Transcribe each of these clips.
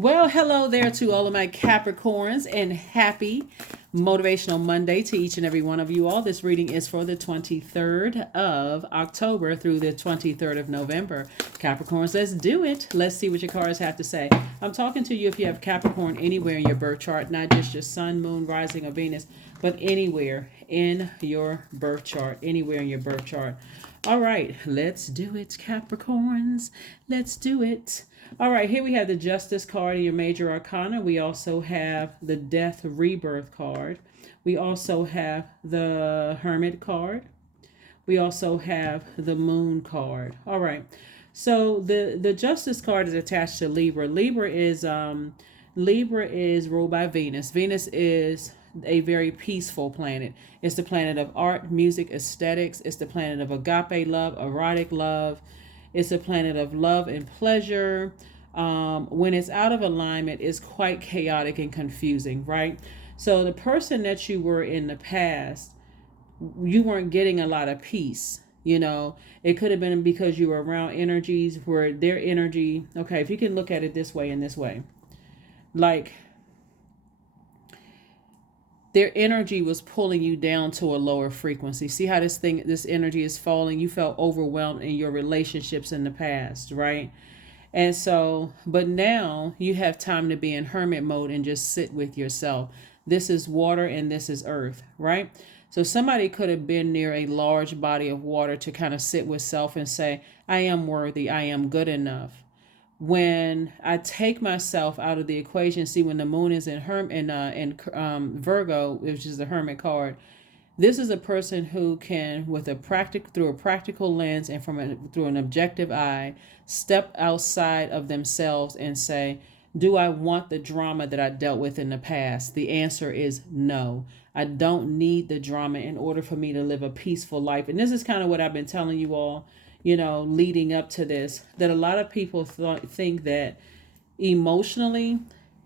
Well, hello there to all of my Capricorns and happy Motivational Monday to each and every one of you all. This reading is for the 23rd of October through the 23rd of November. Capricorns, let's do it. Let's see what your cards have to say. I'm talking to you if you have Capricorn anywhere in your birth chart, not just your sun, moon, rising, or Venus, but anywhere in your birth chart, anywhere in your birth chart. All right, let's do it, Capricorns. Let's do it. All right, here we have the Justice card in your major arcana. We also have the Death Rebirth card. We also have the Hermit card. We also have the Moon card. All right. So the Justice card is attached to Libra. Libra is ruled by Venus. Venus is a very peaceful planet. It's the planet of art, music, aesthetics. It's the planet of agape love, erotic love. It's a planet of love and pleasure. When it's out of alignment, it's quite chaotic and confusing, right? So the person that you were in the past, you weren't getting a lot of peace. It could have been because you were around energies where their energy, okay, if you can look at it this way and this way, like their energy was pulling you down to a lower frequency. See how this energy is falling? You felt overwhelmed in your relationships in the past, right? And so, but now you have time to be in hermit mode and just sit with yourself. This is water and this is earth, right? So somebody could have been near a large body of water to kind of sit with self and say, I am worthy, I am good enough. When I take myself out of the equation, see when the moon is in Virgo, which is the hermit card, this is a person who can, through a practical lens and through an objective eye, step outside of themselves and say, do I want the drama that I dealt with in the past? The answer is no. I don't need the drama in order for me to live a peaceful life. And this is kind of what I've been telling you all, leading up to this, that a lot of people think that emotionally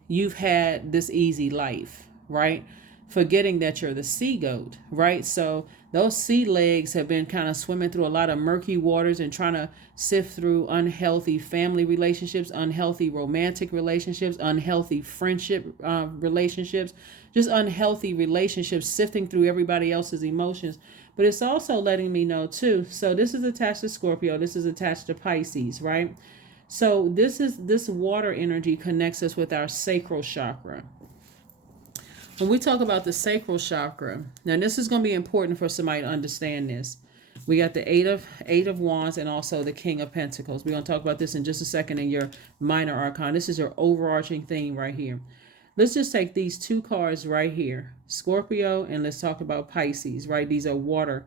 you've had this easy life, right? Forgetting that you're the sea goat, right? So those sea legs have been kind of swimming through a lot of murky waters and trying to sift through unhealthy family relationships, unhealthy romantic relationships, unhealthy friendship relationships, just unhealthy relationships, sifting through everybody else's emotions. But it's also letting me know too. So this is attached to Scorpio. This is attached to Pisces, right? So this water energy connects us with our sacral chakra. When we talk about the sacral chakra, now this is going to be important for somebody to understand this. We got the eight of wands and also the King of Pentacles. We're going to talk about this in just a second in your minor arcana. This is your overarching theme right here. Let's just take these two cards right here, Scorpio, and let's talk about Pisces, right? These are water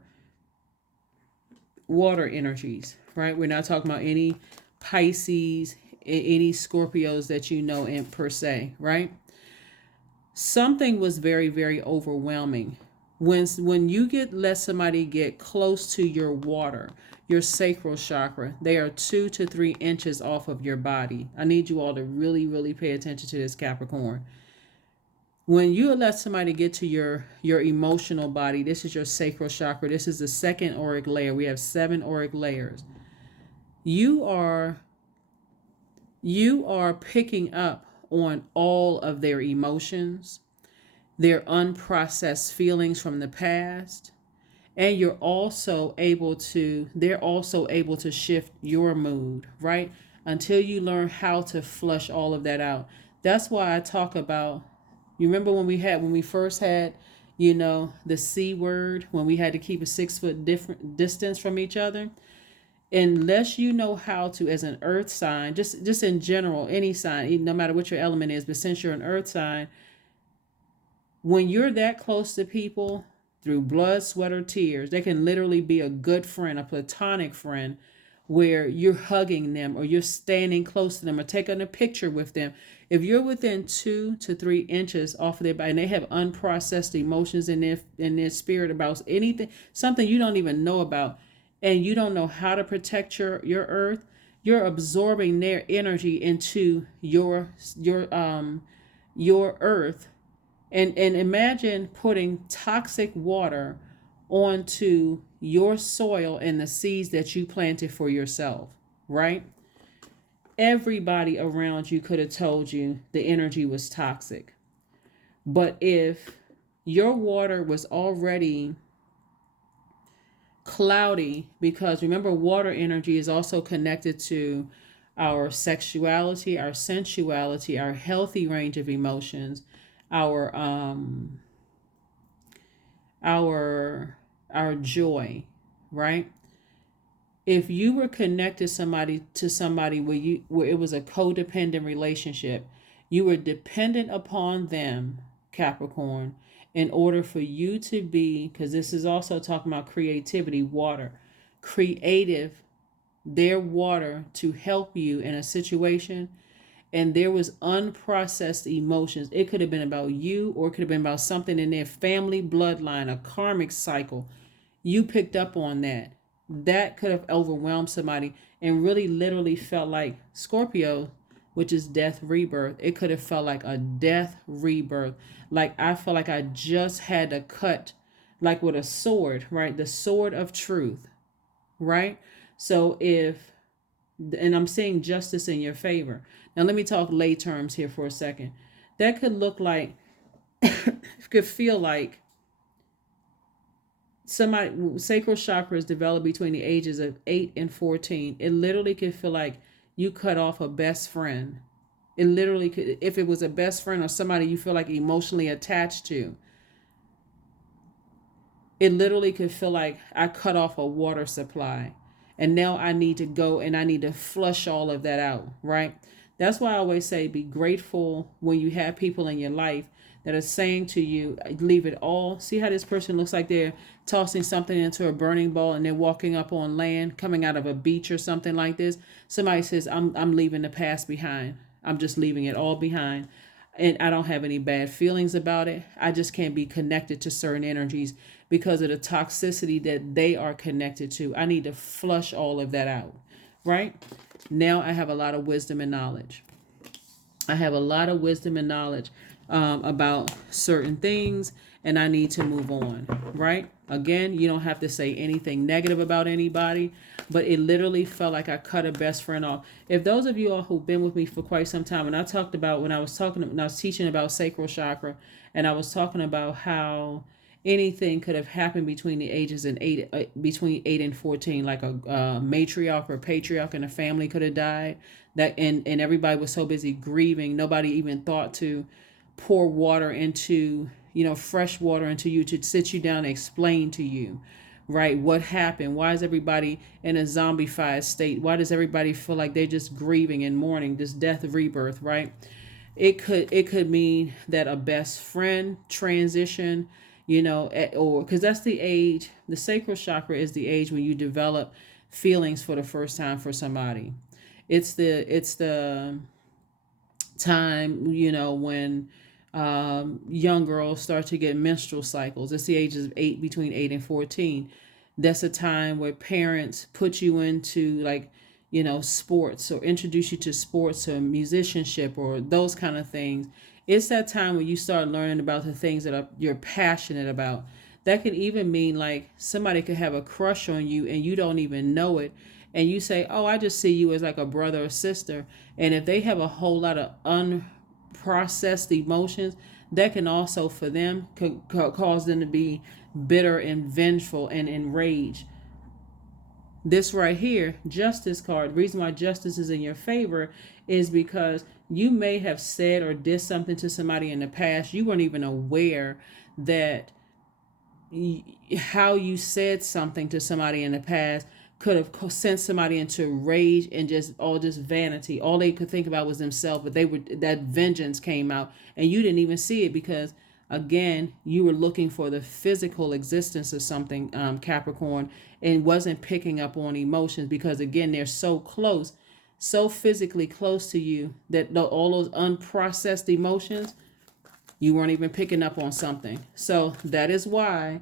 energies, right? We're not talking about any Pisces, any Scorpios that you know in per se, right? Something was very, very overwhelming. When you let somebody get close to your water, your sacral chakra, they are 2 to 3 inches off of your body. I need you all to really, really pay attention to this, Capricorn. When you let somebody get to your emotional body, this is your sacral chakra. This is the second auric layer. We have 7 auric layers. You are picking up on all of their emotions, their unprocessed feelings from the past, and they're also able to shift your mood, right? Until you learn how to flush all of that out. That's why I talk about, you remember when we first had, the C word, when we had to keep a 6-foot different distance from each other? Unless you know how to, as an earth sign, just in general, any sign, no matter what your element is, but since you're an earth sign, when you're that close to people through blood, sweat, or tears, they can literally be a good friend, a platonic friend, where you're hugging them or you're standing close to them or taking a picture with them. If you're within 2 to 3 inches off of their body and they have unprocessed emotions in their spirit about anything, something you don't even know about, and you don't know how to protect your earth, you're absorbing their energy into your earth. And imagine putting toxic water onto your soil and the seeds that you planted for yourself, right? everybody around you could have told you the energy was toxic. But if your water was already cloudy, because remember, water energy is also connected to our sexuality, our sensuality, our healthy range of emotions, our our our joy, right? If you were connected somebody where it was a codependent relationship, you were dependent upon them, Capricorn, in order for you to be, because this is also talking about creativity, water, creative, their water to help you in a situation, and there was unprocessed emotions. It could have been about you, or it could have been about something in their family bloodline, a karmic cycle. You picked up on that. That could have overwhelmed somebody and really literally felt like Scorpio, which is death rebirth. It could have felt like a death rebirth. Like I felt like I just had to cut, like with a sword, right? The sword of truth, right? So if, and I'm seeing justice in your favor. Now let me talk lay terms here for a second. That could look like, could feel like somebody, sacral chakra is developed between the ages of 8 and 14. It literally could feel like you cut off a best friend. It literally could, if it was a best friend or somebody you feel like emotionally attached to, it literally could feel like I cut off a water supply and now I need to go and I need to flush all of that out, right? That's why I always say be grateful when you have people in your life that are saying to you, leave it all. See how this person looks like they're tossing something into a burning ball and they're walking up on land, coming out of a beach or something like this. Somebody says, I'm leaving the past behind. I'm just leaving it all behind. And I don't have any bad feelings about it. I just can't be connected to certain energies because of the toxicity that they are connected to. I need to flush all of that out, right? Now I have a lot of wisdom and knowledge. I have a lot of wisdom and knowledge about certain things, and I need to move on, right? Again, you don't have to say anything negative about anybody, but it literally felt like I cut a best friend off. If those of you all who've been with me for quite some time, and I talked about when I was teaching about sacral chakra, and I was talking about how anything could have happened between the ages and between 8 and 14, like a matriarch or patriarch in a family could have died. That and everybody was so busy grieving, nobody even thought to pour water into, fresh water into you to sit you down and explain to you, right, what happened. Why is everybody in a zombified state? Why does everybody feel like they're just grieving and mourning this death rebirth, right? It could mean that a best friend transition, or because that's the age. The sacral chakra is the age when you develop feelings for the first time for somebody. It's the time, when young girls start to get menstrual cycles. It's the ages of between 8 and 14. That's a time where parents put you into like, sports, or introduce you to sports or musicianship or those kind of things. It's that time when you start learning about the things that you're passionate about. That could even mean like somebody could have a crush on you and you don't even know it. And you say, oh, I just see you as like a brother or sister. And if they have a whole lot of unprocessed emotions, that can also for them cause them to be bitter and vengeful and enraged. This right here, justice card, the reason why justice is in your favor is because you may have said or did something to somebody in the past. You weren't even aware that how you said something to somebody in the past could have sent somebody into rage and just vanity. All they could think about was themselves, but that vengeance came out and you didn't even see it because again, you were looking for the physical existence of something, Capricorn, and wasn't picking up on emotions because again, they're so close, so physically close to you that all those unprocessed emotions, you weren't even picking up on something. So that is why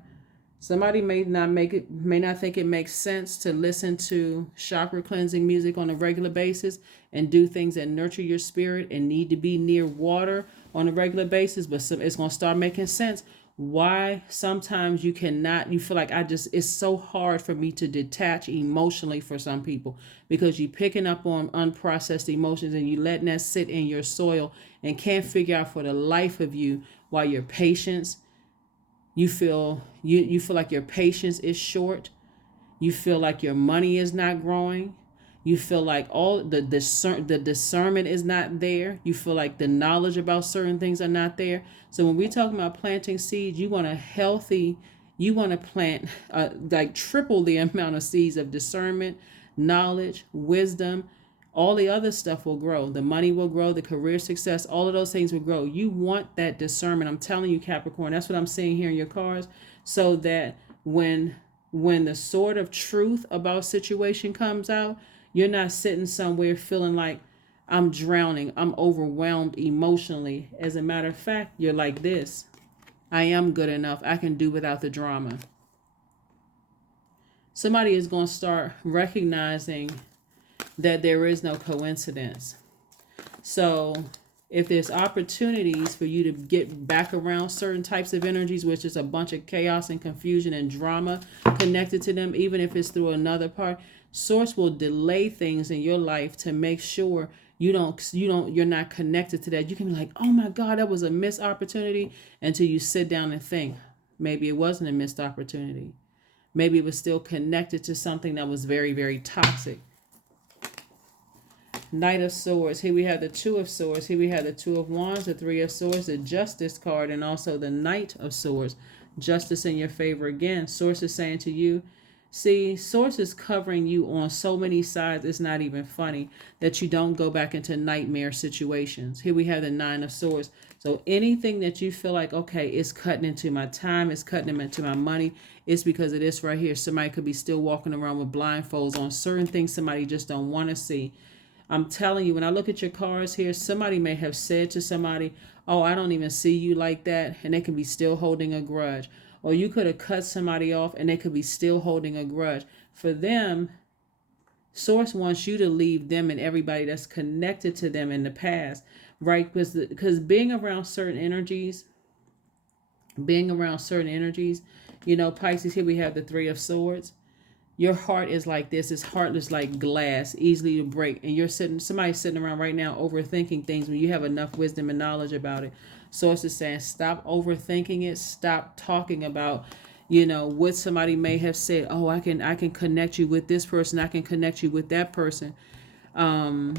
somebody may not think it makes sense to listen to chakra cleansing music on a regular basis and do things that nurture your spirit and need to be near water on a regular basis, but it's going to start making sense Why sometimes you cannot, you feel like it's so hard for me to detach emotionally for some people, because you picking up on unprocessed emotions and you letting that sit in your soil and can't figure out for the life of you why your patience, you feel like your patience is short. You feel like your money is not growing. You feel like all the discernment is not there. You feel like the knowledge about certain things are not there. So when we talk about planting seeds, you want to plant like triple the amount of seeds of discernment, knowledge, wisdom. All the other stuff will grow. The money will grow, the career success, all of those things will grow. You want that discernment. I'm telling you, Capricorn, that's what I'm seeing here in your cards. So that when the sword of truth about situation comes out, you're not sitting somewhere feeling like I'm drowning, I'm overwhelmed emotionally. As a matter of fact, you're like this. I am good enough. I can do without the drama. Somebody is going to start recognizing that there is no coincidence. So if there's opportunities for you to get back around certain types of energies, which is a bunch of chaos and confusion and drama connected to them, even if it's through another part, source will delay things in your life to make sure you're not connected to that. You can be like, oh my God, that was a missed opportunity, until you sit down and think, maybe it wasn't a missed opportunity. Maybe it was still connected to something that was very, very toxic. Knight of Swords. Here we have the Two of Swords. Here we have the Two of Wands, the Three of Swords, the Justice card, and also the Knight of Swords. Justice in your favor again. Source is saying to you, see, Source is covering you on so many sides, it's not even funny, that you don't go back into nightmare situations. Here we have the Nine of Swords. So anything that you feel like, okay, it's cutting into my time, it's cutting into my money, it's because of this right here. Somebody could be still walking around with blindfolds on certain things somebody just don't want to see. I'm telling you, when I look at your cards here, somebody may have said to somebody, oh, I don't even see you like that, and they can be still holding a grudge. Or you could have cut somebody off and they could be still holding a grudge. For them, Source wants you to leave them and everybody that's connected to them in the past, right? Because being around certain energies, Pisces, here we have the Three of Swords. Your heart is like this. It's heartless like glass, easily to break. And somebody's sitting around right now overthinking things when you have enough wisdom and knowledge about it. Source is saying, stop overthinking it. Stop talking about, what somebody may have said. Oh, I can connect you with this person. I can connect you with that person. I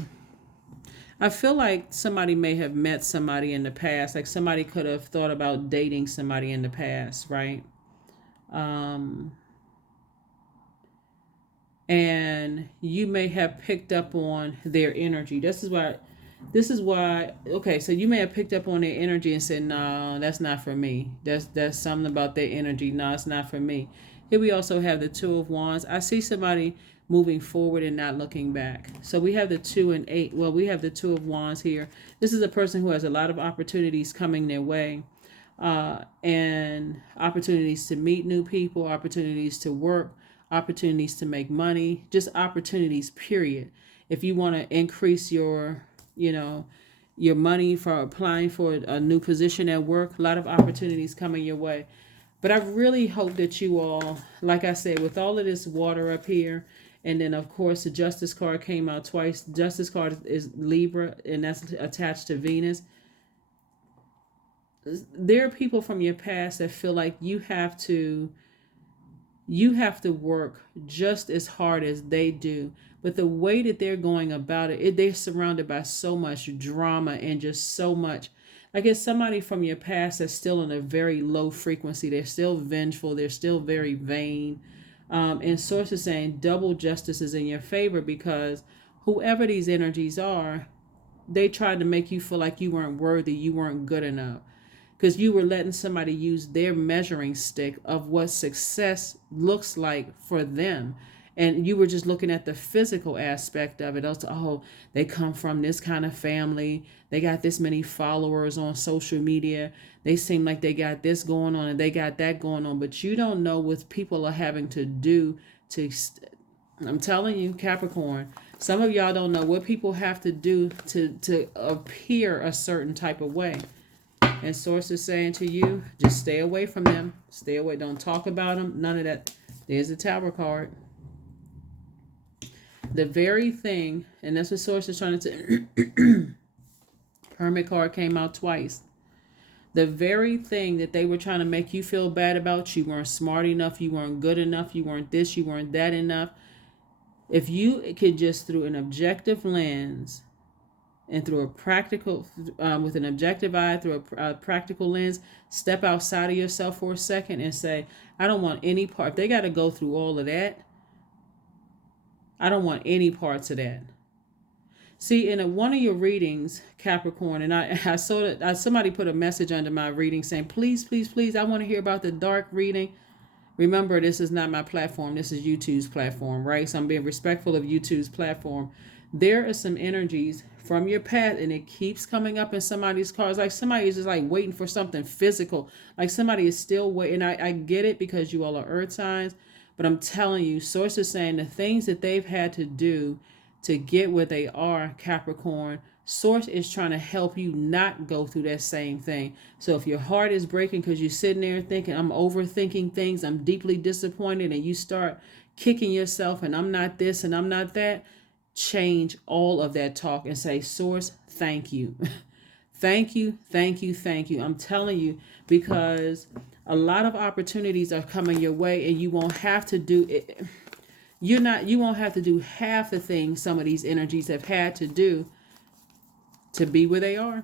feel like somebody may have met somebody in the past. Like somebody could have thought about dating somebody in the past, right? And you may have picked up on their energy. This is why, okay, so you may have picked up on their energy and said, no, that's not for me. That's something about their energy. No, it's not for me. Here we also have the Two of Wands. I see somebody moving forward and not looking back. So we have the 2 and 8. Well, we have the Two of Wands here. This is a person who has a lot of opportunities coming their way. And opportunities to meet new people, opportunities to work, opportunities to make money, just opportunities, period. If you want to increase your money for applying for a new position at work, a lot of opportunities coming your way. But I really hope that you all, like I said, with all of this water up here, and then of course the Justice card came out twice. Justice card is Libra, and that's attached to Venus. There are people from your past that feel like you have to work just as hard as they do. But the way that they're going about they're surrounded by so much drama and just so much. Like it's somebody from your past that's still in a very low frequency. They're still vengeful. They're still very vain. And Source is saying double justice is in your favor, because whoever these energies are, they tried to make you feel like you weren't worthy, you weren't good enough, because you were letting somebody use their measuring stick of what success looks like for them. And you were just looking at the physical aspect of it. Also, oh, they come from this kind of family. They got this many followers on social media. They seem like they got this going on and they got that going on. But you don't know what people are having to do I'm telling you, Capricorn, some of y'all don't know what people have to do to appear a certain type of way. And Source is saying to you, just stay away from them. Stay away. Don't talk about them. None of that. There's the Tower card. The very thing, and that's what Source is trying to say. Hermit card came out twice. The very thing that they were trying to make you feel bad about, you weren't smart enough, you weren't good enough, you weren't this, you weren't that enough. If you could just, through an objective lens and through a practical, with an objective eye, through a practical lens, step outside of yourself for a second and say, I don't want any part. If they got to go through all of that, I don't want any parts of that. See, in one of your readings, Capricorn, and I saw that somebody put a message under my reading saying, please, please, please, I want to hear about the dark reading. Remember, this is not my platform. This is YouTube's platform, right? So I'm being respectful of YouTube's platform. There are some energies from your past, and it keeps coming up in somebody's cards. Like somebody is just like waiting for something physical. Like somebody is still waiting. I get it because you all are earth signs, but I'm telling you, Source is saying the things that they've had to do to get where they are, Capricorn, Source is trying to help you not go through that same thing. So if your heart is breaking because you're sitting there thinking, I'm overthinking things, I'm deeply disappointed, and you start kicking yourself and I'm not this and I'm not that, change all of that talk and say, Source, thank you. Thank you, thank you, thank you. I'm telling you, because a lot of opportunities are coming your way and you won't have to do it. You won't have to do half the things some of these energies have had to do to be where they are.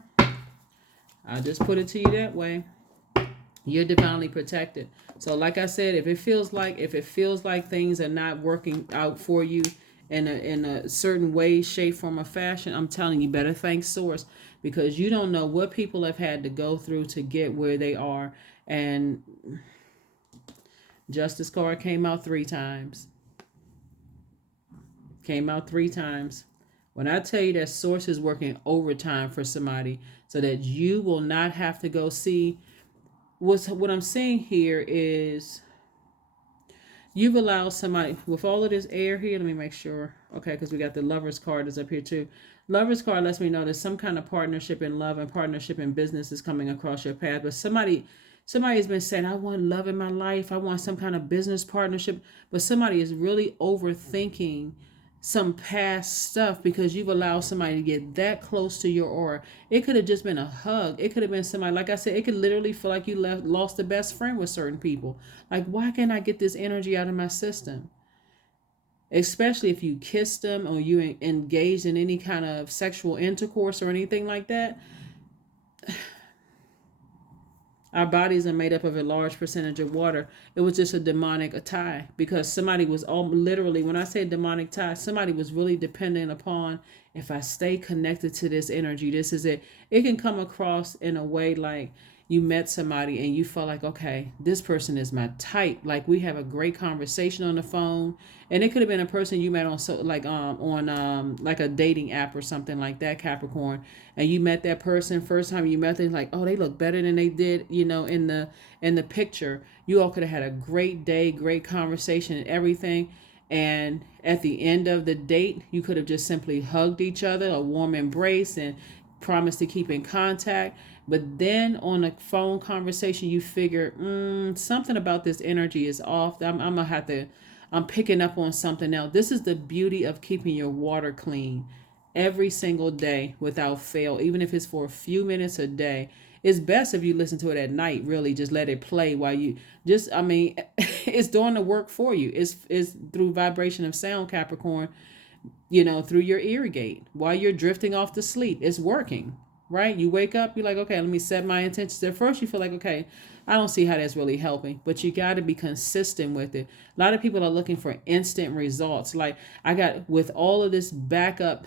I'll just put it to you that way. You're divinely protected. So like I said, if it feels like things are not working out for you in a certain way, shape, form, or fashion, I'm telling you, better thank Source, because you don't know what people have had to go through to get where they are. And Justice card came out 3 times. Came out 3 times. When I tell you that Source is working overtime for somebody so that you will not have to go see, what I'm saying here is you've allowed somebody, with all of this air here, let me make sure, okay, because we got the Lover's card is up here too. Lover's card lets me know that some kind of partnership in love and partnership in business is coming across your path, but somebody has been saying, I want love in my life, I want some kind of business partnership, but somebody is really overthinking some past stuff because you've allowed somebody to get that close to your aura. It could have just been a hug. It could have been somebody, like I said, it could literally feel like you lost a best friend with certain people. Like, why can't I get this energy out of my system? Especially if you kissed them or you engaged in any kind of sexual intercourse or anything like that. Our bodies are made up of a large percentage of water. It was just a demonic tie because somebody was literally, when I say demonic tie, somebody was really dependent upon, if I stay connected to this energy, this is it. It can come across in a way like you met somebody and you felt like, okay, this person is my type. Like we have a great conversation on the phone, and it could have been a person you met on like a dating app or something like that, Capricorn. And you met that person first time you met them, like, oh, they look better than they did, in the picture. You all could have had a great day, great conversation, and everything. And at the end of the date, you could have just simply hugged each other, a warm embrace, and promised to keep in contact. But then on a phone conversation, you figure, something about this energy is off. I'm picking up on something now. This is the beauty of keeping your water clean every single day without fail, even if it's for a few minutes a day. It's best if you listen to it at night, really. Just let it play while you it's doing the work for you. It's through vibration of sound, Capricorn, through your ear gate while you're drifting off to sleep. It's working, right? You wake up, you're like, okay, let me set my intentions. At first you feel like, okay, I don't see how that's really helping, but you got to be consistent with it. A lot of people are looking for instant results. Like I got, with all of this backed up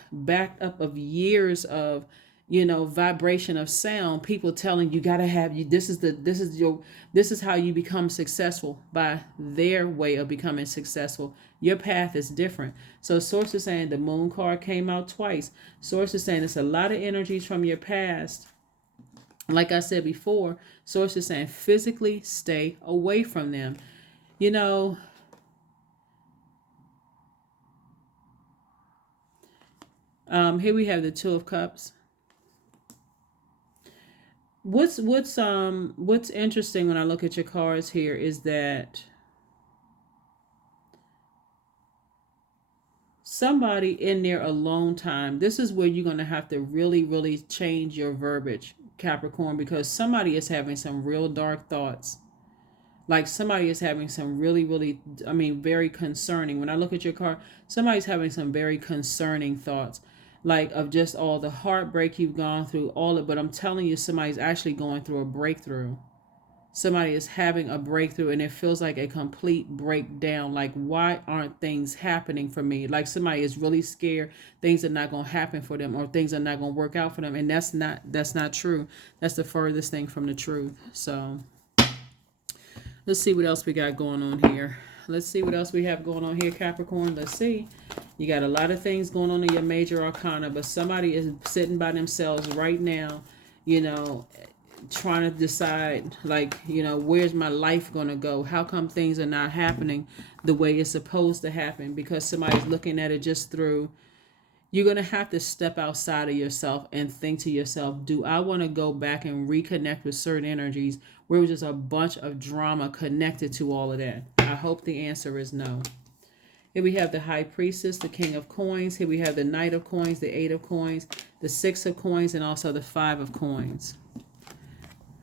of years of, vibration of sound, people telling you gotta have you. This is how you become successful, by their way of becoming successful. Your path is different. So Source is saying the Moon card came out twice. Source is saying it's a lot of energies from your past. Like I said before, Source is saying physically stay away from them. Here we have the Two of Cups. What's interesting when I look at your cards here is that somebody in their alone time, this is where you're going to have to really, really change your verbiage, Capricorn, because somebody is having some real dark thoughts. Like somebody is having some really, really, I mean, very concerning. When I look at your card, somebody's having some very concerning thoughts, like of just all the heartbreak you've gone through, all it. But I'm telling you, somebody's actually going through a breakthrough. Somebody is having a breakthrough and it feels like a complete breakdown. Like, why aren't things happening for me? Like somebody is really scared things are not going to happen for them, or things are not going to work out for them. And that's not true. That's the furthest thing from the truth. So let's see what else we got going on here. Let's see what else we have going on here, Capricorn. Let's see. You got a lot of things going on in your major arcana, but somebody is sitting by themselves right now, you know, trying to decide, like, you know, where's my life going to go? How come things are not happening the way it's supposed to happen? Because somebody's looking at it just through. You're going to have to step outside of yourself and think to yourself, do I want to go back and reconnect with certain energies where it was just a bunch of drama connected to all of that? I hope the answer is no. Here we have the High Priestess, the King of Coins. Here we have the Knight of Coins, the Eight of Coins, the Six of Coins, and also the Five of Coins.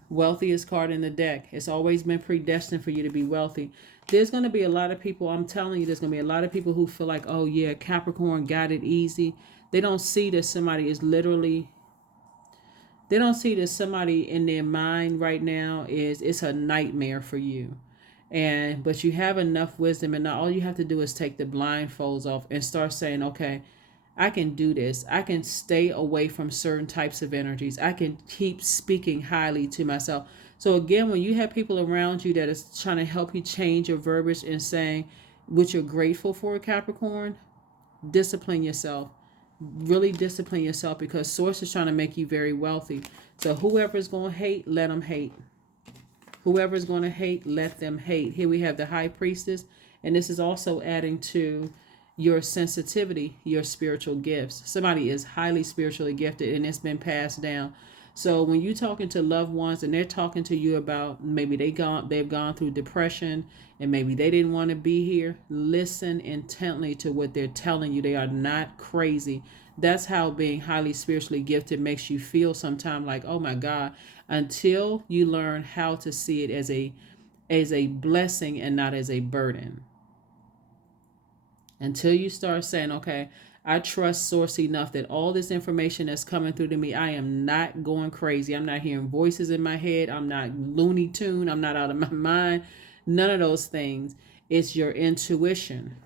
Wealthiest card in the deck. It's always been predestined for you to be wealthy. There's going to be a lot of people, I'm telling you, there's going to be a lot of people who feel like, oh yeah, Capricorn got it easy. They don't see that somebody is literally, they don't see that somebody in their mind right now it's a nightmare for you. But you have enough wisdom, and all you have to do is take the blindfolds off and start saying, okay, I can do this. I can stay away from certain types of energies. I can keep speaking highly to myself. So again, when you have people around you that is trying to help you change your verbiage and saying what you're grateful for, Capricorn, discipline yourself. Really discipline yourself, because Source is trying to make you very wealthy. So whoever's going to hate, let them hate. Whoever's going to hate, let them hate. Here we have the High Priestess, and this is also adding to your sensitivity, your spiritual gifts. Somebody is highly spiritually gifted and it's been passed down. So when you're talking to loved ones and they're talking to you about maybe they've gone through depression and maybe they didn't want to be here, listen intently to what they're telling you. They are not crazy. That's how being highly spiritually gifted makes you feel sometimes, like, oh my God, until you learn how to see it as a blessing and not as a burden. Until you start saying, okay, I trust Source enough that all this information that's coming through to me, I am not going crazy. I'm not hearing voices in my head. I'm not Looney Tune. I'm not out of my mind. None of those things. It's your intuition,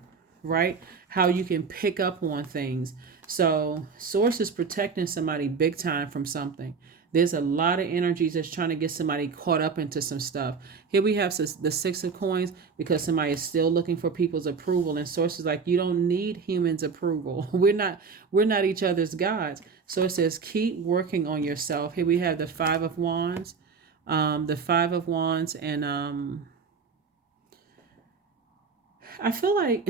right? How you can pick up on things. So Source is protecting somebody big time from something. There's a lot of energies that's trying to get somebody caught up into some stuff. Here we have the Six of Coins, because somebody is still looking for people's approval, and Source is like, you don't need humans' approval. We're not each other's gods. So it says keep working on yourself. Here we have the Five of Wands, and I feel like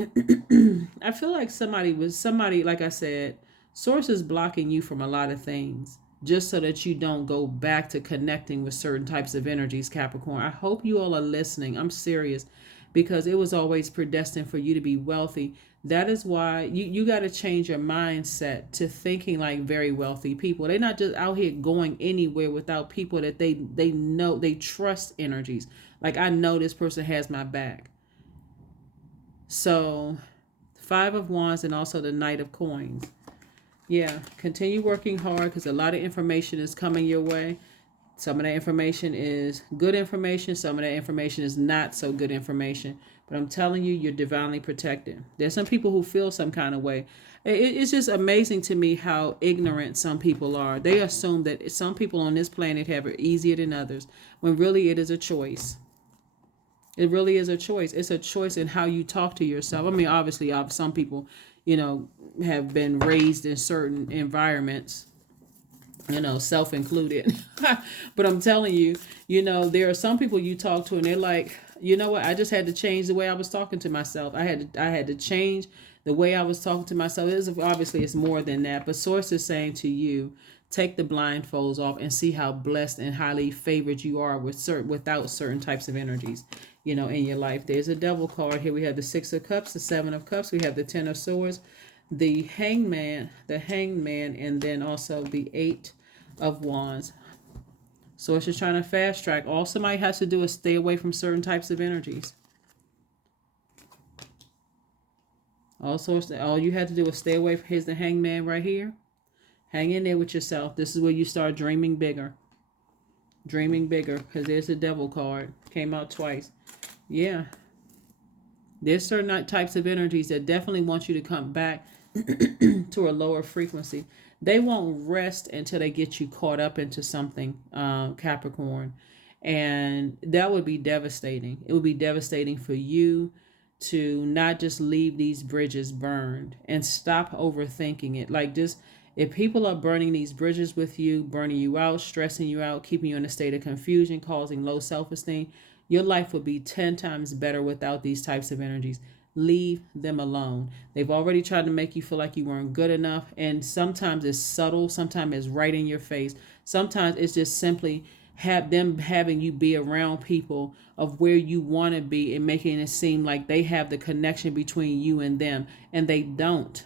I feel like somebody, like I said, Source is blocking you from a lot of things just so that you don't go back to connecting with certain types of energies, Capricorn. I hope you all are listening. I'm serious, because it was always predestined for you to be wealthy. That is why you got to change your mindset to thinking like very wealthy people. They're not just out here going anywhere without people that they know, they trust energies. Like, I know this person has my back. So, Five of Wands and also the Knight of Coins. Yeah, continue working hard, because a lot of information is coming your way. Some of that information is good information. Some of that information is not so good information. But I'm telling you, you're divinely protected. There's some people who feel some kind of way. It's just amazing to me how ignorant some people are. They assume that some people on this planet have it easier than others, when really it is a choice. It really is a choice. It's a choice in how you talk to yourself. I mean, obviously, some people, have been raised in certain environments, self included. But I'm telling you, there are some people you talk to and they're like, you know what? I just had to change the way I was talking to myself. I had to change the way I was talking to myself. Obviously it's more than that. But Source is saying to you Take the blindfolds off and see how blessed and highly favored you are without certain types of energies, in your life. There's a devil card here. We have the Six of Cups, the Seven of Cups. We have the Ten of Swords, the Hanged Man, and then also the Eight of Wands. So it's just trying to fast track. All somebody has to do is stay away from certain types of energies. Also, all you have to do is stay away from. Here's the Hanged Man right here. Hang in there with yourself. This is where you start dreaming bigger. Dreaming bigger, because there's the Devil card. Came out twice. Yeah. There's certain types of energies that definitely want you to come back to a lower frequency. They won't rest until they get you caught up into something, Capricorn. And that would be devastating. It would be devastating for you to not just leave these bridges burned and stop overthinking it. Like, just, if people are burning these bridges with you, burning you out, stressing you out, keeping you in a state of confusion, causing low self-esteem, your life would be 10 times better without these types of energies. Leave them alone. They've already tried to make you feel like you weren't good enough. And sometimes it's subtle. Sometimes it's right in your face. Sometimes it's just simply having you be around people of where you want to be and making it seem like they have the connection between you and them. And they don't.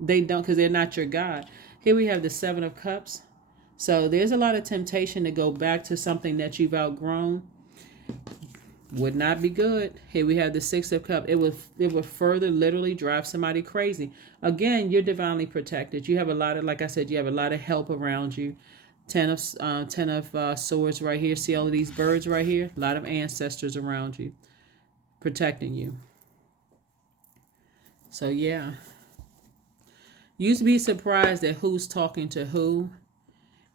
They don't, because they're not your God. Here we have the Seven of Cups. So there's a lot of temptation to go back to something that you've outgrown. Would not be good. Here we have the Six of Cups. It would further literally drive somebody crazy. Again, you're divinely protected. You have a lot of, like I said, you have a lot of help around you. Ten of Swords right here. See all of these birds right here? A lot of ancestors around you, protecting you. So yeah. You'd be surprised at who's talking to who,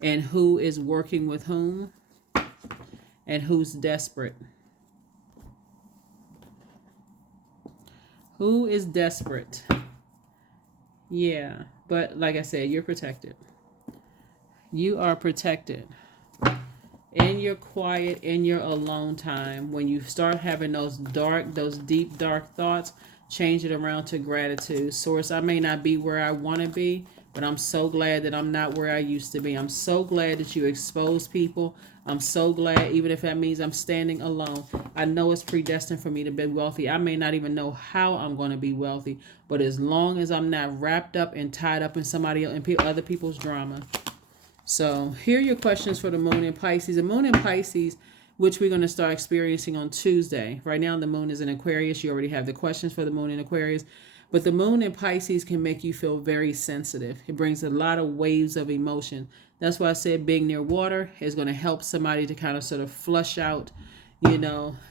and who is working with whom, and who's desperate. Who is desperate? Yeah, but like I said, you're protected. You are protected. In your quiet, in your alone time, when you start having those deep, dark thoughts, change it around to gratitude. Source, I may not be where I want to be, but I'm so glad that I'm not where I used to be. I'm so glad that you expose people. I'm so glad, even if that means I'm standing alone. I know it's predestined for me to be wealthy. I may not even know how I'm going to be wealthy, but as long as I'm not wrapped up and tied up in somebody else and other people's drama. So here are your questions for the moon in Pisces. The moon in Pisces, which we're going to start experiencing on Tuesday. Right now, the moon is in Aquarius. You already have the questions for the moon in Aquarius. But the moon in Pisces can make you feel very sensitive. It brings a lot of waves of emotion. That's why I said being near water is going to help somebody to kind of sort of flush out,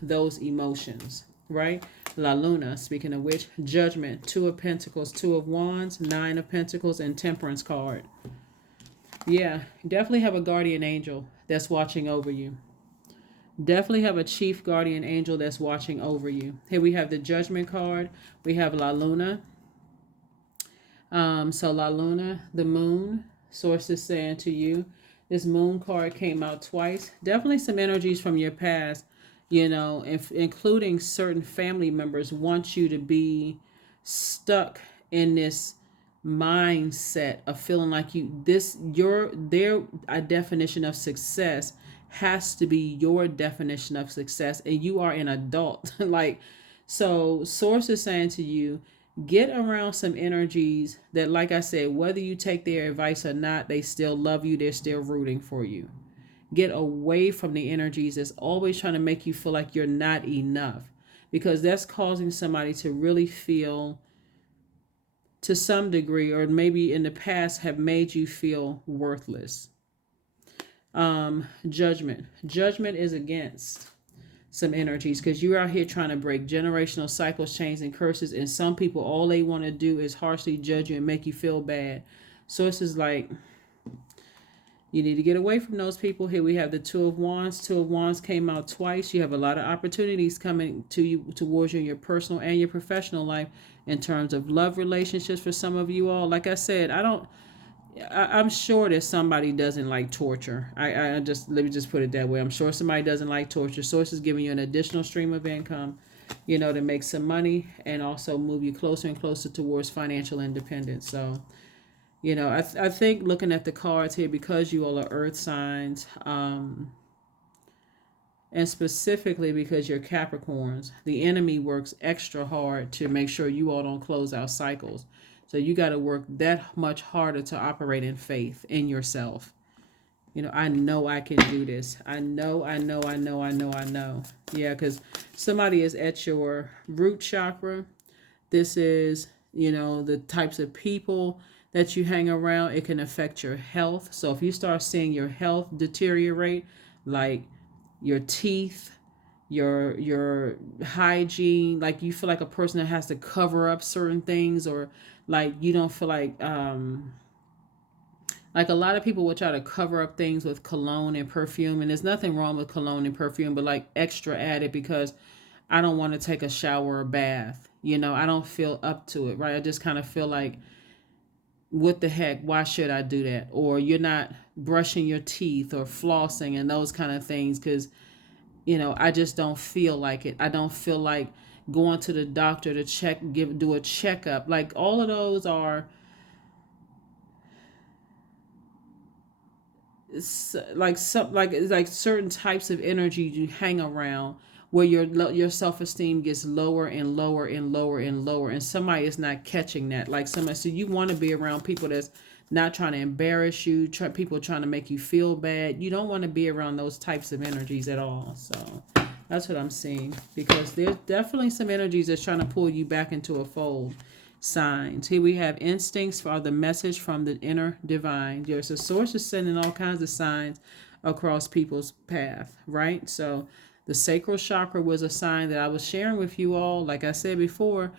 those emotions, right? La Luna, speaking of which, Judgment, Two of Pentacles, Two of Wands, Nine of Pentacles, and Temperance card. Yeah, definitely have a guardian angel that's watching over you. Definitely have a chief guardian angel that's watching over you. Here we have the Judgment card. We have La Luna. So La Luna, the moon, source is saying to you, this moon card came out twice. Definitely some energies from your past, including certain family members want you to be stuck in this mindset of feeling like their definition of success has to be your definition of success, and you are an adult. So source is saying to you, get around some energies that, like I said, whether you take their advice or not, they still love you, they're still rooting for you. Get away from the energies that's always trying to make you feel like you're not enough, because that's causing somebody to really feel, to some degree, or maybe in the past have made you feel worthless. Judgment is against some energies, because you're out here trying to break generational cycles, chains, and curses, and some people, all they want to do is harshly judge you and make you feel bad. So it's just like, you need to get away from those people. Here we have the Two of Wands. Two of Wands came out twice. You have a lot of opportunities coming to you, towards you in your personal and your professional life, in terms of love relationships for some of you all. Like I said, I'm sure that somebody doesn't like torture. Let me just put it that way. I'm sure somebody doesn't like torture. Source is giving you an additional stream of income, to make some money and also move you closer and closer towards financial independence. So I think looking at the cards here, because you all are earth signs, and specifically because you're Capricorns, the enemy works extra hard to make sure you all don't close out cycles. So you got to work that much harder to operate in faith in yourself. I know I can do this. I know, I know, I know, I know, I know. Yeah, because somebody is at your root chakra. This is, the types of people that you hang around. It can affect your health. So if you start seeing your health deteriorate, like your teeth, your hygiene, like you feel like a person that has to cover up certain things, or like you don't feel like a lot of people will try to cover up things with cologne and perfume, and there's nothing wrong with cologne and perfume, but like extra added because I don't want to take a shower or bath. I don't feel up to it, right? I just kind of feel like, what the heck? Why should I do that? Or you're not brushing your teeth or flossing and those kind of things because, I just don't feel like it. I don't feel like going to the doctor to do a checkup. Like all of those are like certain types of energy you hang around where your self-esteem gets lower and lower and lower and lower, and somebody is not catching that. Like somebody, so you want to be around people that's not trying to embarrass you, people trying to make you feel bad. You don't want to be around those types of energies at all. So that's what I'm seeing, because there's definitely some energies that's trying to pull you back into a fold. Signs. Here we have instincts for the message from the inner divine. There's a source is sending all kinds of signs across people's path, right? So the sacral chakra was a sign that I was sharing with you all. Like I said before,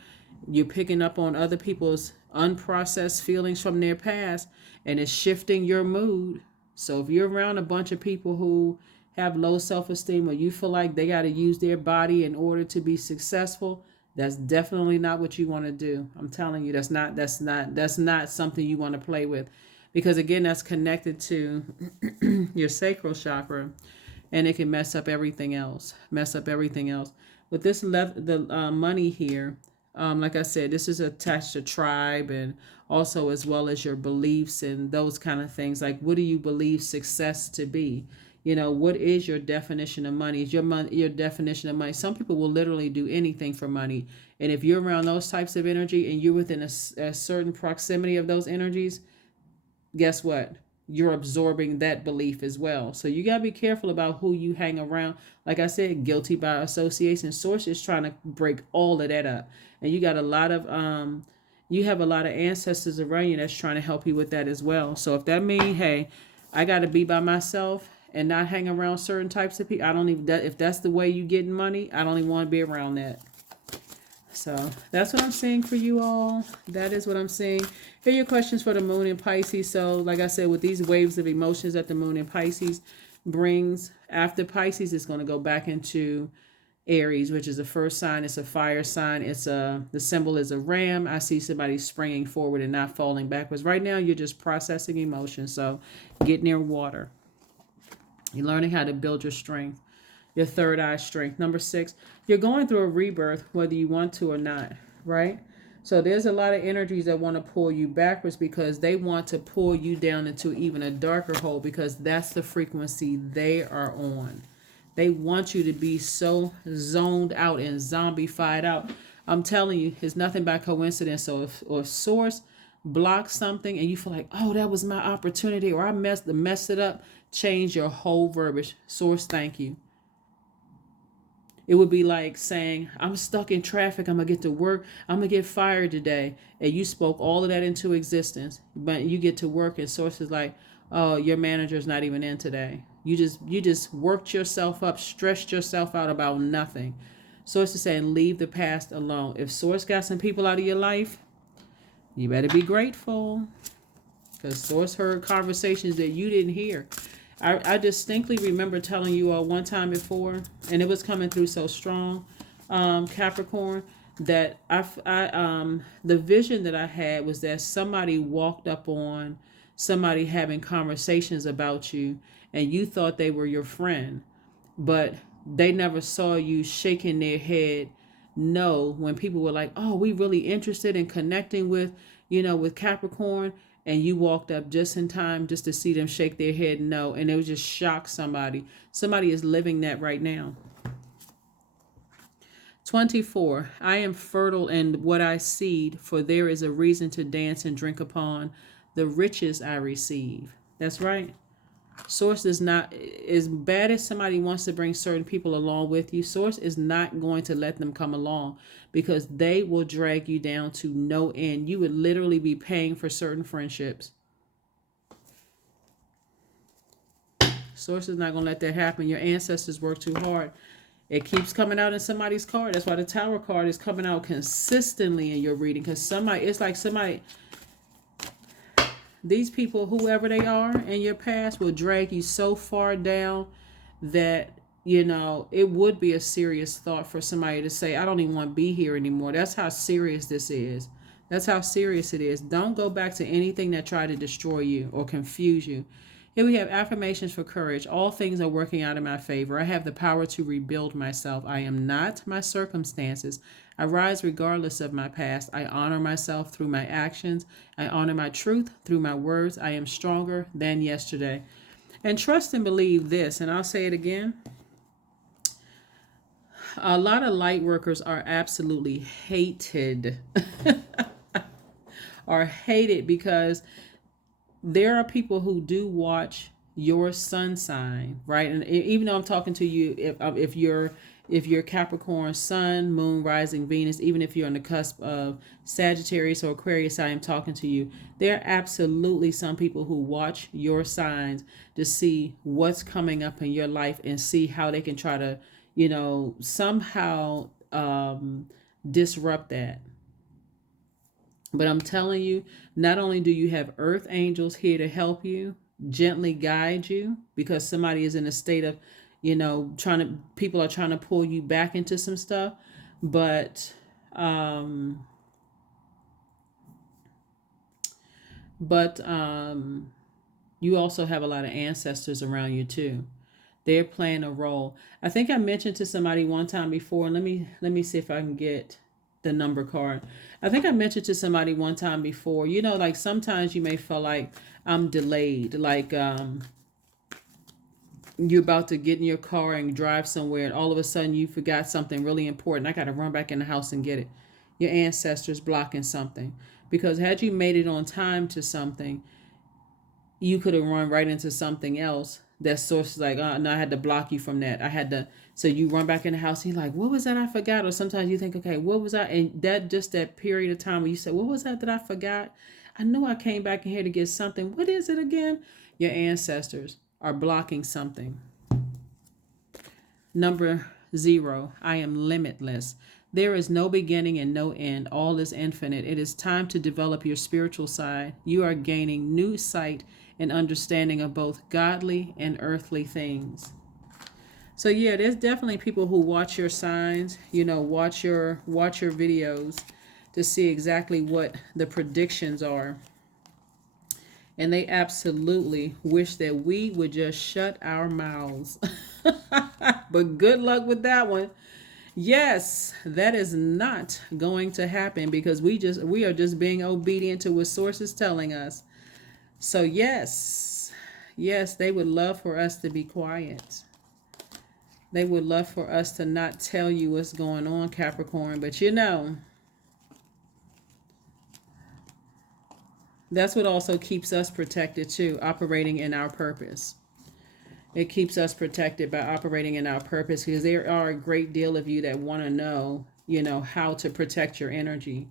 you're picking up on other people's unprocessed feelings from their past, and it's shifting your mood. So if you're around a bunch of people who have low self-esteem, or you feel like they got to use their body in order to be successful, that's definitely not what you want to do. I'm telling you, that's not something you want to play with, because again, that's connected to your sacral chakra, and it can mess up everything else. With this the money here, like I said, this is attached to tribe, and also as well as your beliefs and those kind of things. Like, what do you believe success to be? What is your definition of money? Is your definition of money? Some people will literally do anything for money. And if you're around those types of energy and you're within a certain proximity of those energies, guess what? You're absorbing that belief as well. So you got to be careful about who you hang around. Like I said, guilty by association. Source is trying to break all of that up. And you got a lot of you have a lot of ancestors around you that's trying to help you with that as well. So if that means, hey, I got to be by myself and not hang around certain types of people, I don't even, if that's the way you getting money, I don't even want to be around that. So that's what I'm saying for you all. That is what I'm saying. Here are your questions for the moon in Pisces. So like I said, with these waves of emotions that the moon in Pisces brings, after Pisces, it's going to go back into Aries, which is the first sign. It's a fire sign. The symbol is a ram. I see somebody springing forward and not falling backwards. Right now, you're just processing emotions. So get near water. You're learning how to build your strength, your third eye strength. Number 6, you're going through a rebirth, whether you want to or not, right? So there's a lot of energies that want to pull you backwards because they want to pull you down into even a darker hole, because that's the frequency they are on. They want you to be so zoned out and zombified out. I'm telling you, it's nothing by coincidence. So if source blocks something and you feel like, oh, that was my opportunity, or I messed it up, change your whole verbiage. Source, thank you. It would be like saying, I'm stuck in traffic. I'm going to get to work. I'm going to get fired today. And you spoke all of that into existence. But you get to work and source is like, oh, your manager's not even in today. You just worked yourself up, stressed yourself out about nothing. Source is saying, leave the past alone. If Source got some people out of your life, you better be grateful. Because Source heard conversations that you didn't hear. I distinctly remember telling you all one time before, and it was coming through so strong, Capricorn, that the vision that I had was that somebody walked up on somebody having conversations about you, and you thought they were your friend, but they never saw you shaking their head no when people were like, oh, we really interested in connecting with Capricorn. and you walked up just in time just to see them shake their head no, and it would just shock somebody. Somebody is living that right now. 24. I am fertile in what I seed, for there is a reason to dance and drink upon the riches I receive. That's right. Source is not, as bad as somebody wants to bring certain people along with you, Source is not going to let them come along, because they will drag you down to no end. You would literally be paying for certain friendships. Source is not going to let that happen. Your ancestors work too hard. It keeps coming out in somebody's card. That's why the Tower card is coming out consistently in your reading, because somebody, it's like somebody, these people, whoever they are in your past, will drag you so far down that, it would be a serious thought for somebody to say, I don't even want to be here anymore. That's how serious this is. That's how serious it is. Don't go back to anything that tried to destroy you or confuse you. Here we have affirmations for courage. All things are working out in my favor. I have the power to rebuild myself. I am not my circumstances. I rise regardless of my past. I honor myself through my actions. I honor my truth through my words. I am stronger than yesterday. And trust and believe this, and I'll say it again. A lot of light workers are absolutely hated. Are hated because there are people who do watch your sun sign, right? And even though I'm talking to you, if you're Capricorn, Sun, Moon, Rising, Venus, even if you're on the cusp of Sagittarius or Aquarius, I am talking to you. There are absolutely some people who watch your signs to see what's coming up in your life and see how they can try to, somehow disrupt that. But I'm telling you, not only do you have earth angels here to help you, gently guide you, because somebody is in a state of, people are trying to pull you back into some stuff, but you also have a lot of ancestors around you too. They're playing a role. I think I mentioned to somebody one time before, and let me see if I can get the number card. I think I mentioned to somebody one time before, like sometimes you may feel like I'm delayed, like you're about to get in your car and drive somewhere, and all of a sudden you forgot something really important. I got to run back in the house and get it. Your ancestors blocking something, because had you made it on time to something, you could have run right into something else. That source is like, no, I had to block you from that. I had to. So you run back in the house and you're like, what was that I forgot? Or sometimes you think, okay, what was I? And that period of time where you said, what was that I forgot? I know I came back in here to get something. What is it again? Your ancestors are blocking something. Number 0, I am limitless. There is no beginning and no end. All is infinite. It is time to develop your spiritual side. You are gaining new sight and understanding of both godly and earthly things. So yeah, there's definitely people who watch your signs, watch your videos to see exactly what the predictions are. And they absolutely wish that we would just shut our mouths. But good luck with that one. Yes, that is not going to happen, because we are just being obedient to what Source is telling us. So yes, they would love for us to be quiet. They would love for us to not tell you what's going on, Capricorn. But that's what also keeps us protected too, operating in our purpose. It keeps us protected by operating in our purpose, because there are a great deal of you that want to know, how to protect your energy.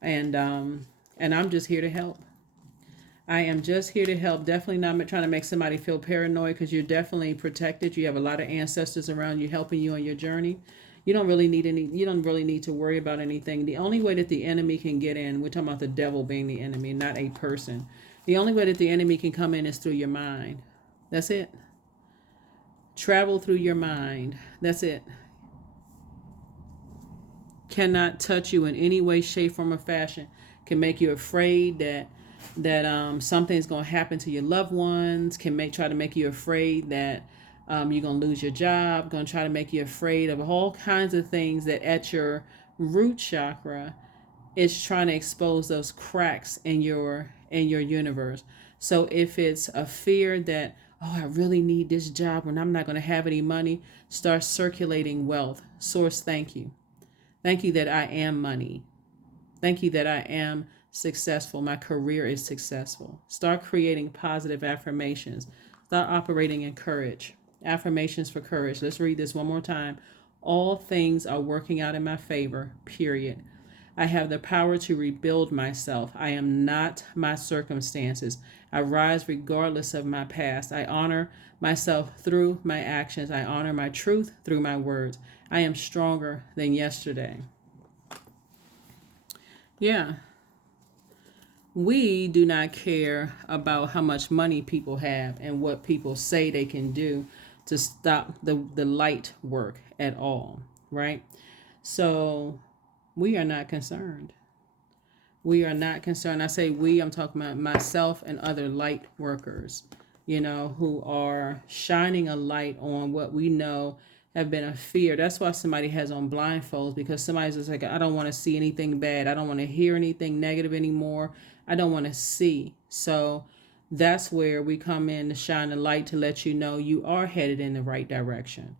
And I'm just here to help. I am just here to help. Definitely not trying to make somebody feel paranoid, because you're definitely protected. You have a lot of ancestors around you helping you on your journey. You don't really need to worry about anything. The only way that the enemy can get in, we're talking about the devil being the enemy, not a person. The only way that the enemy can come in is through your mind. That's it. Travel through your mind. That's it. Cannot touch you in any way, shape, form, or fashion. Can make you afraid that something's going to happen to your loved ones. Can try to make you afraid that you're going to lose your job. Going to try to make you afraid of all kinds of things that at your root chakra is trying to expose those cracks in your in your universe. So if it's a fear that, oh, I really need this job when I'm not going to have any money, start circulating wealth. Source, thank you. Thank you that I am money. Thank you that I am successful. My career is successful. Start creating positive affirmations. Start operating in courage. Affirmations for courage. Let's read this one more time. All things are working out in my favor, period. I have the power to rebuild myself. I am not my circumstances. I rise regardless of my past. I honor myself through my actions. I honor my truth through my words. I am stronger than yesterday. Yeah. We do not care about how much money people have and what people say they can do to stop the light work at all, right? So we are not concerned. We are not concerned. I say we, I'm talking about myself and other light workers, who are shining a light on what we know have been a fear. That's why somebody has on blindfolds, because somebody's just like, I don't want to see anything bad. I don't want to hear anything negative anymore. I don't want to see. So that's where we come in to shine a light to let you know you are headed in the right direction.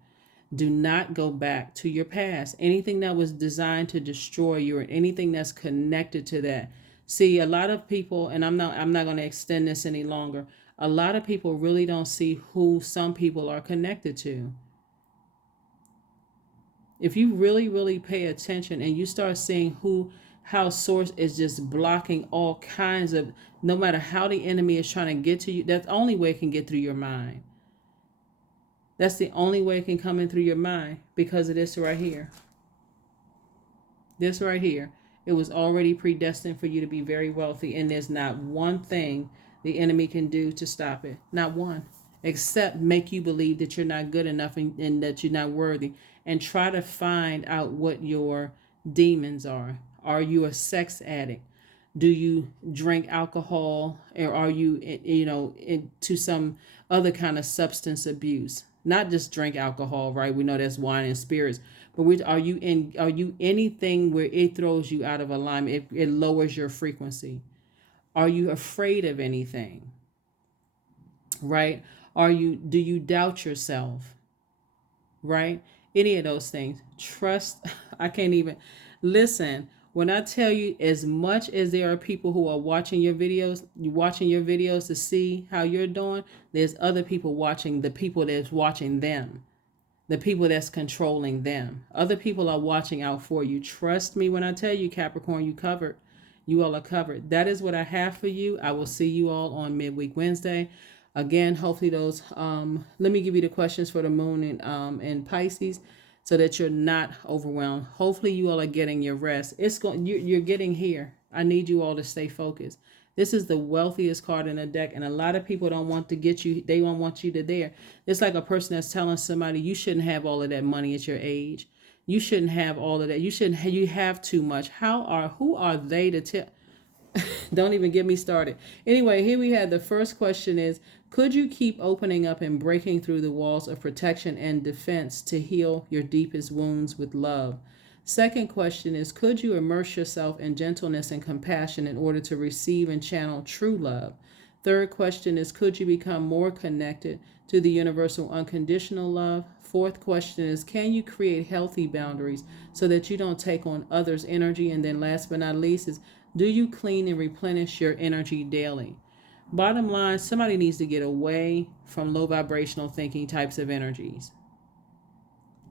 Do not go back to your past. Anything that was designed to destroy you, or anything that's connected to that. See, a lot of people, and I'm not going to extend this any longer. A lot of people really don't see who some people are connected to. If you really, really pay attention and you start seeing how source is just blocking all kinds of, no matter how the enemy is trying to get to you, that's the only way it can get through your mind. That's the only way it can come in through your mind, because of this right here. This right here. It was already predestined for you to be very wealthy, and there's not one thing the enemy can do to stop it. Not one. Except make you believe that you're not good enough, and that you're not worthy. And try to find out what your demons are. Are you a sex addict? Do you drink alcohol, or are you, into some other kind of substance abuse? Not just drink alcohol, right? We know that's wine and spirits, but are you anything where it throws you out of alignment? It lowers your frequency. Are you afraid of anything? Right? Do you doubt yourself? Right? Any of those things. Trust. I can't even listen. When I tell you, as much as there are people who are watching your videos, to see how you're doing, there's other people watching the people that's watching them, the people that's controlling them. Other people are watching out for you. Trust me when I tell you, Capricorn, you covered. You all are covered. That is what I have for you. I will see you all on Midweek Wednesday. Again, hopefully those, let me give you the questions for the moon and Pisces, so that you're not overwhelmed. Hopefully you all are getting your rest. You're getting here. I need you all to stay focused. This is the wealthiest card in the deck, and a lot of people don't want to get you. They don't want you to there. It's like a person that's telling somebody you shouldn't have all of that money at your age. You shouldn't have all of that. You have too much. Who are they to tell? Don't even get me started. Anyway, here we have the first question is, could you keep opening up and breaking through the walls of protection and defense to heal your deepest wounds with love? Second question is, could you immerse yourself in gentleness and compassion in order to receive and channel true love? Third question is, could you become more connected to the universal unconditional love? Fourth question is, can you create healthy boundaries so that you don't take on others' energy? And then last but not least is, do you clean and replenish your energy daily? Bottom line, somebody needs to get away from low vibrational thinking types of energies.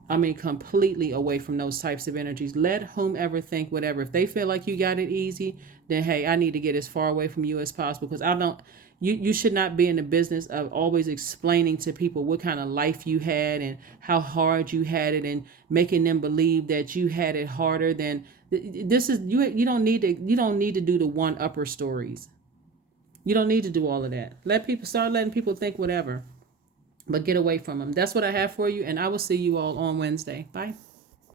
I mean, completely away from those types of energies. Let whomever think whatever. If they feel like you got it easy, then hey, I need to get as far away from you as possible, because you should not be in the business of always explaining to people what kind of life you had and how hard you had it, and making them believe that you had it harder than this is. You don't need to do the one upper stories. You don't need to do all of that. Letting people think whatever, but get away from them. That's what I have for you, and I will see you all on Wednesday. Bye.